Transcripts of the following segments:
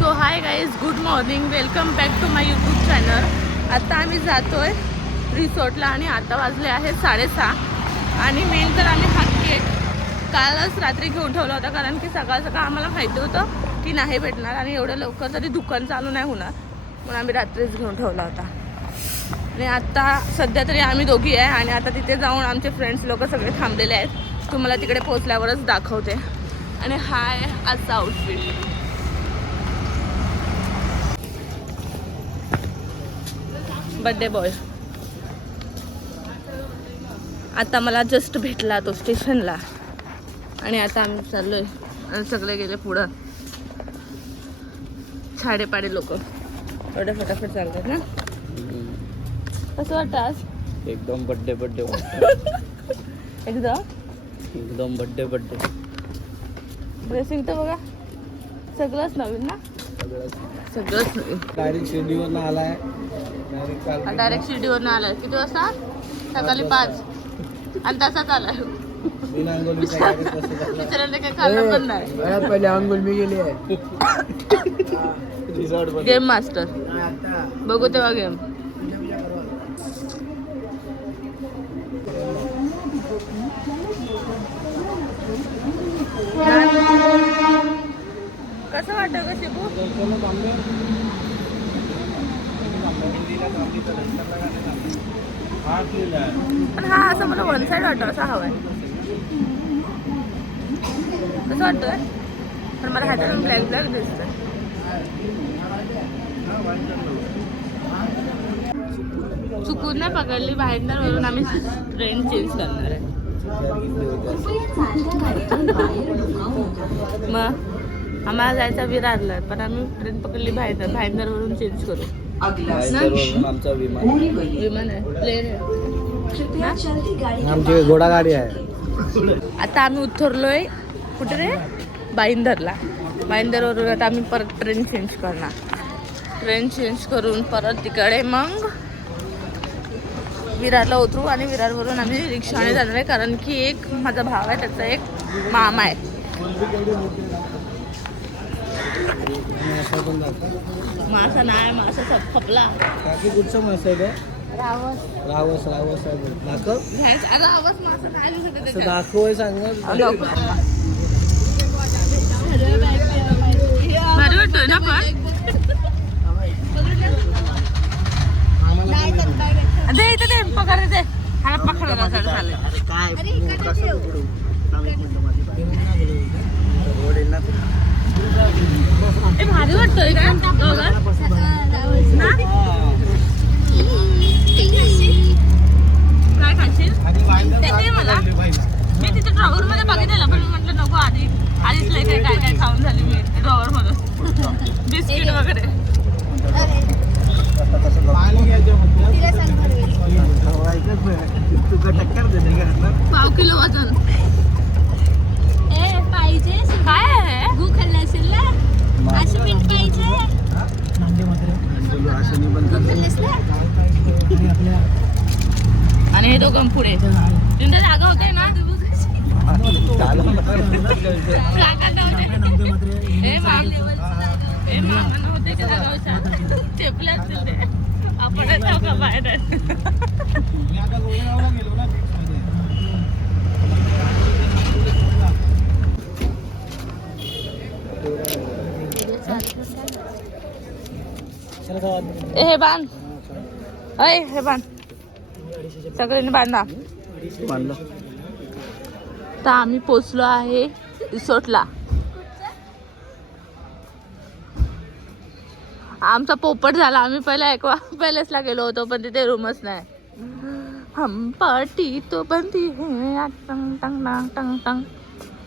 So hi guys, good morning, welcome back to my YouTube channel. आता आम्ही जातोय रिसॉर्टला आणि आता वाजले आहेत 6:30. आणि मेन तर आम्ही हा केक कालच रात्री घेऊन ठेवला होता, कारण की सकाळ सकाळ आम्हाला माहिती होतं की नाही भेटणार आणि एवढं लवकर तरी दुकान चालू नाही होणार, म्हणून आम्ही रात्रीच घेऊन ठेवला होता. आणि आता सध्या तरी आम्ही दोघी आहे आणि आता तिथे जाऊन आमचे फ्रेंड्स लोक सगळे थांबलेले आहेत. तुम्हाला तिकडे पोहोचल्यावरच दाखवते. आणि हाय आजचा आउटफिट. बर्थडे बॉय आता मला जस्ट भेटला तो स्टेशनला आणि आता आम्ही चाललोय आणि सगळे गेले पुढं. छाडेपाडे लोक एवढे फटाफट चालतात ना. कसं वाटतं आज? एकदम बर्थडे एकदम बर्थडे. ड्रेसिंग तर बघा सगळंच नवीन ना. सगळंच नवीन. डायरेक्ट शिर्डीवरून आलाय. डायरेक्ट शिर्डीवरून आलाय. किती वाजता? सकाळी 5 आणि तसाच आलाय. बिचाराने काही खाल्लं पण नाही. पहिले अंघोळ मी गेली आहे. गेम मास्टर बघू तेव्हा गेम. कसं वाटतं ग शिबू? पण हा असं मला वन साईड वाटतं, असा हवाय. कसं वाटतंय? पण मला ह्याच्यातून ब्लॅक दिसतंय. चुकून नाही पकडली. भाईंदरवरून आम्ही ट्रेन चेंज करणार आहे. मग आम्हाला जायचं विरारला, पण आम्ही ट्रेन पकडली भाईंदरवरून चेंज करू. आमचा विमान आहे, प्लेन आहे, आमची घोडा गाडी आहे. आता आम्ही उतरलोय कुठे रे? भाईंदरला. भाईंदरवरून आता आम्ही परत ट्रेन चेंज करणार. ट्रेन चेंज करून परत तिकडे मग विरारला उतरू आणि विरारवरून आम्ही रिक्षाने जाणार आहे, कारण की एक माझा भाव आहे, त्याचा एक मामा आहे. मासा नाही, मासा सब खपला. कुठचा मासा आहे? रावस. रावस आहे. दाखव. रावस मासा काय दिसत दाखव आहे, सांग. भारी वाटतोय ना. पण दे इथे दे, पकड दे. हा पकडला झाले. भारी वाटतोय का काय खाशील ते मला. मी तिथे ड्रॉवर मध्ये बघितलेलं, पण मी म्हटलं नको, आधीच लय काय खाऊन झाली मी ड्रॉवर मधून. बिस्किट वगैरे. पाव किलो वजन. पाहिजे काय आहे? गु खाल्ला असेल ना. अशी मीठ पाहिजे. आणि हे दोघं पुढे तुमच्या जागा होते ना. मामा नव्हते त्या जागा चेपले असतील ते. आपण का बाहेर. हे बांध. हे बांध. सगळ्यांनी बांधा. तर आम्ही पोचलो आहे रिसॉर्टला. आमचा पोपट झाला. आम्ही पहिला एक्वा पॅलेसला गेलो होतो, पण तिथे रूमच नाही. हम पार्टी तो बनती है टंग टंग टंग टंग टंग.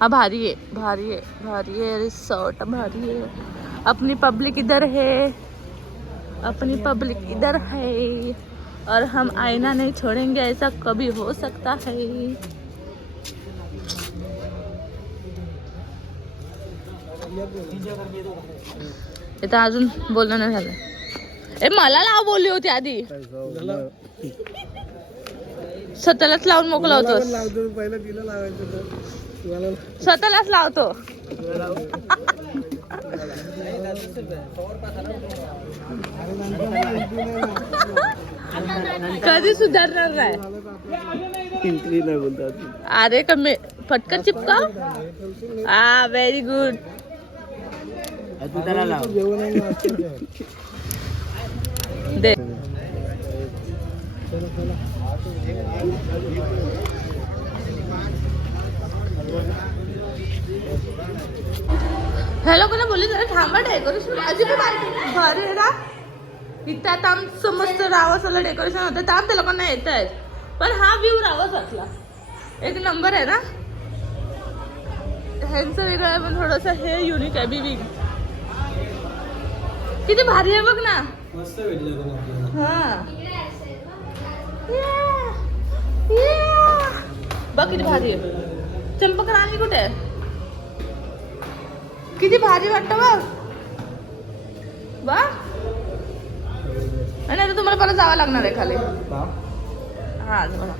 हा भारी है रिसॉर्ट, भारी है. अपनी पब्लिक इधर है और हम आईना नहीं छोड़ेंगे, ऐसा कभी हो सकता है. इथं अजून बोलणं नाही झालं. मला लाव बोलली होती आधी. स्वतःलाच लावून मोकला होतो. स्वतःलाच लावतो. कधी सुधारणार नाही. एंट्री नाही बोलतात. अरे कमी फटकन चिपका. हा व्हेरी गुड. तू त्याला लाव. दे. हॅलो कोणा बोलली जरा थांबा डेकोरेशन अजिबात भारी आहे ना. इथं आता आमचं मस्त रावसाला डेकोरेशन होतं तर आमच्या लोकांना येत आहेत पण हा व्ह्यू रावसातला एक नंबर आहे ना. ह्यांचं वेगळं आहे पण थोडंसं हे युनिक आहे. बिबिंग किती भारी आहे बघ ना. मस्त भेटलं हा बघ किती भारी आहे. चंपक राणी कुठे आहे. किती भारी वाटतं बघ. वा आणि आता तुम्हाला परत जावं लागणार आहे खाली. हा बघा.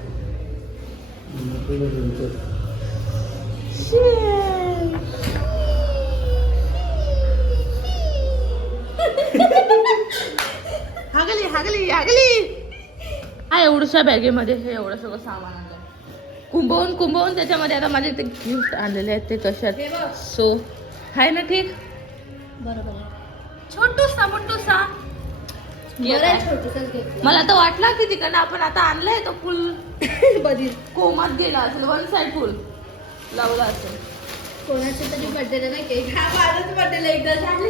हागली हागली हागली. हा एवढ्याशा बॅगेमध्ये हे एवढं सगळं सामान आणलं. कुंभवून त्याच्यामध्ये आता माझे ते गिफ्ट आणलेले आहेत ते कशात. सो हाय ना ठीक. बरोबर आहे. छोटूसा मोठूसा मला तर वाटलं की तिकडनं आपण आता आणलंय तो फुल कोमात गेला असेल. वन साइड फुल लावला असेल. कोणाच्या तरी बर्थडेला ना केक. हा माझाच बर्थडेला एकदा झाले.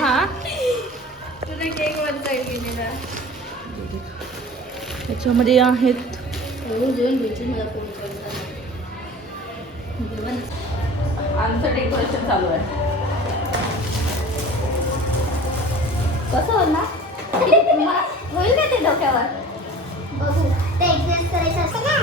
हा तुला केक वन साईड केलेला. त्याच्यामध्ये आहेत जेवण घ्यायची मला फोन करतात. आमचं डेकोरेशन चालू आहे. कसं होणार होईल का ते डोक्यावर. बघू ते एक्झरसाइज करायचं असतं ना.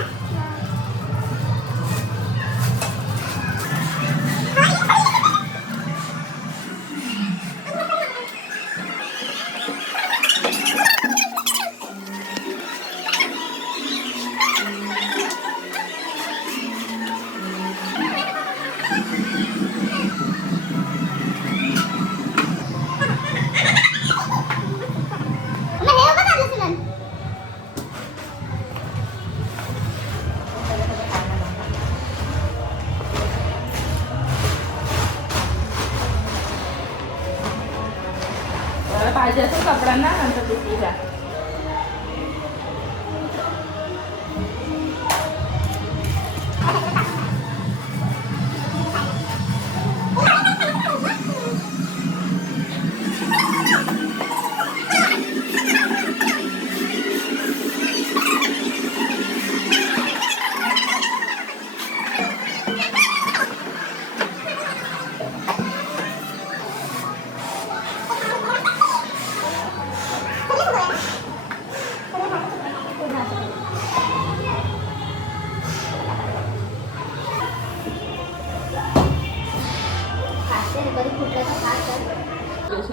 पाहिजे असेल कपड्यांना नंतर दुसरी घ्या.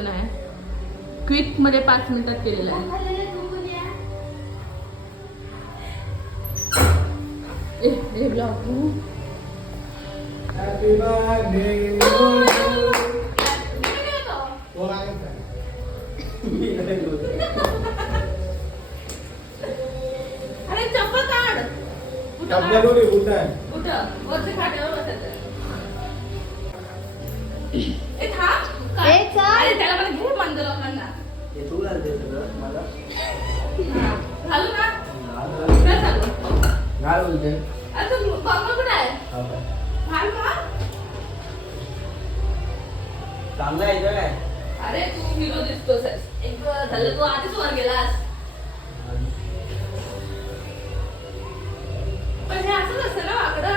आहे क्विक मध्ये 5 मिनिटात केलेलं आहे. अरे चप्पल काढ. कुठं वरच्या खाट्यावर बसायचं. अरे त्याला मला घे मंद लोकांना घालू ना. काय चालू आता कॉमन कुठे आहे. घाल का चांगला आहे काय. अरे तू हिरो दिसतोस. एक झालं तू आधीच वर गेलास. पण हे असंच असतं ना वाकडं.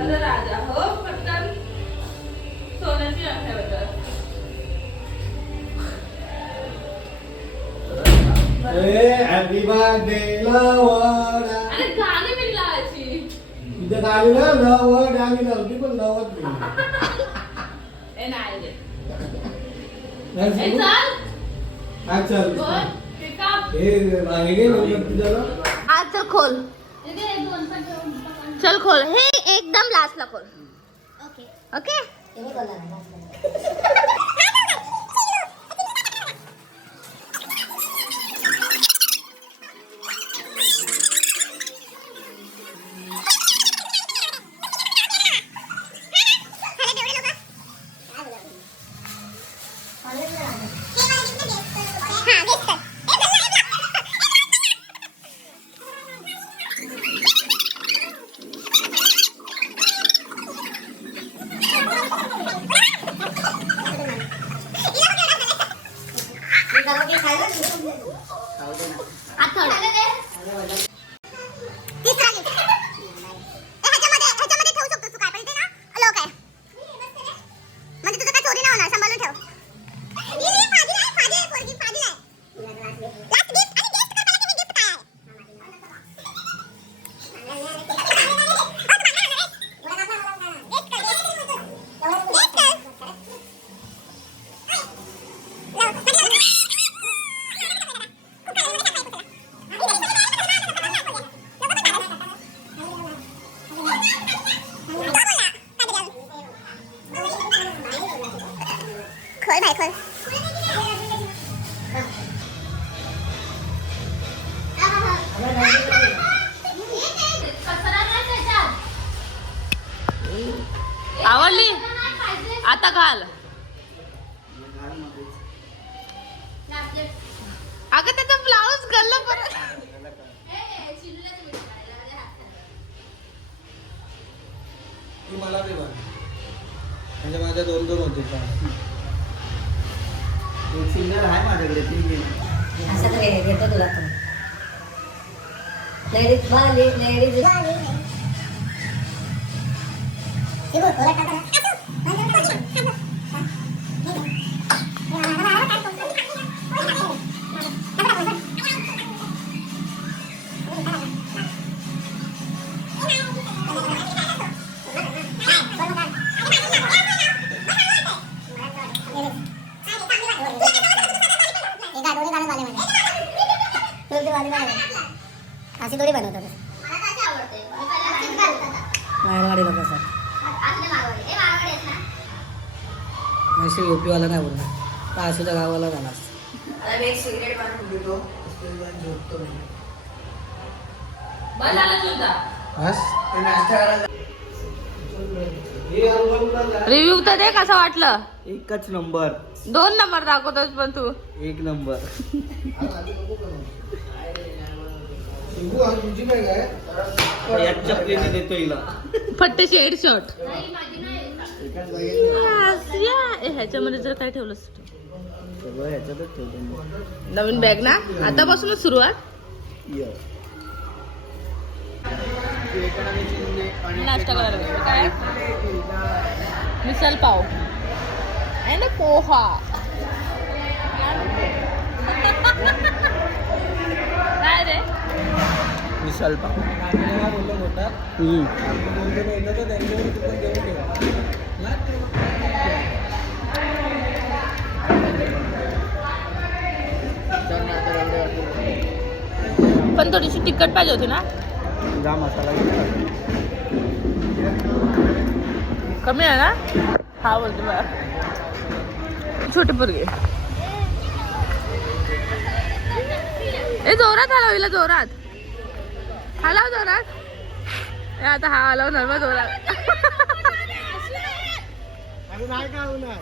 अरे राजा हो पटकन सोन्याची अंगठी होतं. Happy birthday loved. अरे गाणी मी लावायची. इथे गाडी ना लवड आणि नव्हती पण लवड ए नाही रे. नाही. ए चल अच्छा बोल पिकअप. हे मागे गेलो तुझ्याला. आज चल खोल. चल खोल. हे एकदम लास्टला खोल. ओके ओके आवडली आता घाल. अगं त्याचा ब्लाऊज घालला परत. मला म्हणजे माझ्या 2-2 होते. एक सिंगल आहे माझ्याकडे 3 असं तर घेतो तुला पण. लेडीज बाली लेडीज अशी थोडी बनवतात मारवाडी लोक असतात. अशी युपीवाला नाही बोलणार तर असूच्या गावाला झाला. रिव्ह्यू तर दे कसं वाटलं. एकच नंबर. 2 नंबर दाखवतोस पण तू. 1 नंबर. देतो हिला फट्टेची हेडशॉट. ह्याच्यामध्ये जर काय ठेवलं सगळं ह्याच्यातच ठेवतो. नवीन बॅग ना आतापासूनच सुरुवात. नाश्ता करायला काय मिसल पाव आणि पोहा. काय रे मिसल पाव. पण थोडीशी तिखट पाहिजे होती ना. जा मसाला कमी आहे ना. हा बोलतो बघा छोटे पोरगे. ए जोरात हलव हिला जोरात हलव जोरात. आता हा हलवणार मग जोरात. नाही का होणार.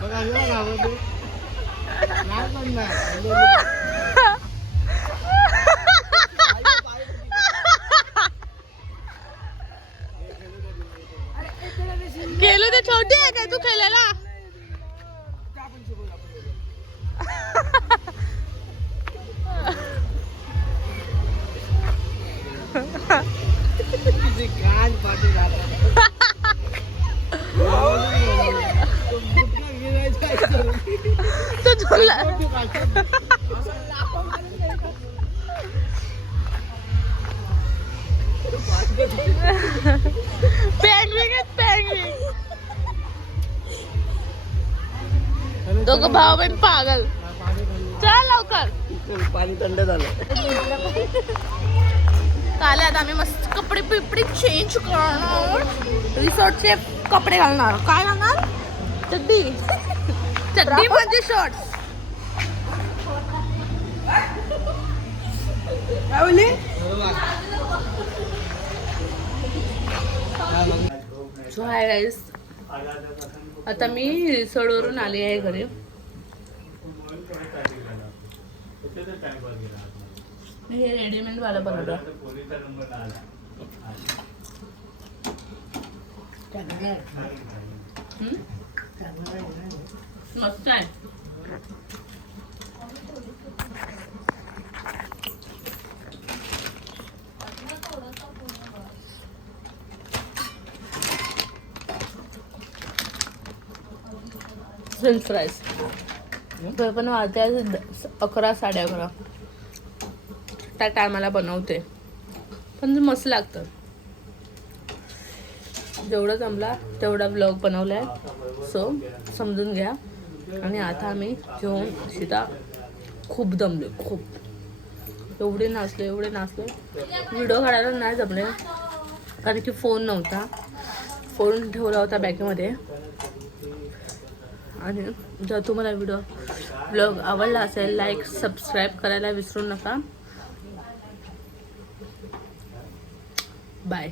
बघा नाही पडणार. खेळू ते छोटी आहे काय तू खेळायला. कान पाठी दोघं भाऊ बहीण पागल. चल लवकर. पाणी थंड झालं. काल आता आम्ही मस्त कपडे बिपडे चेंज करणार, रिसॉर्टचे कपडे घालणार. काय घालणार? चड्डी. चड्डी म्हणजे शॉर्ट्स. काय बोलली? सो हाय गाईस, आता मी रिसॉर्टवरून आली आहे घरी. हे रेडीमेड वाला बनवलं. मस्त आहे. फ्रेंच फ्राईज पण वाजते 11, 11:30. त्या टायमाला बनवते, पण मस्त लागतं. जेवढं जमला तेवढा ब्लॉग बनवला आहे, सो समजून घ्या. आणि आता आम्ही जेवण सीधा खूप दमले, खूप एवढे नाचले व्हिडिओ काढायला नाही जमले, कारण की फोन नव्हता. फोन ठेवला होता बॅगेमध्ये. आणि जर तुम्हाला ब्लॉग आवडला असेल, लाईक सबस्क्राईब करायला विसरू नका. बाय.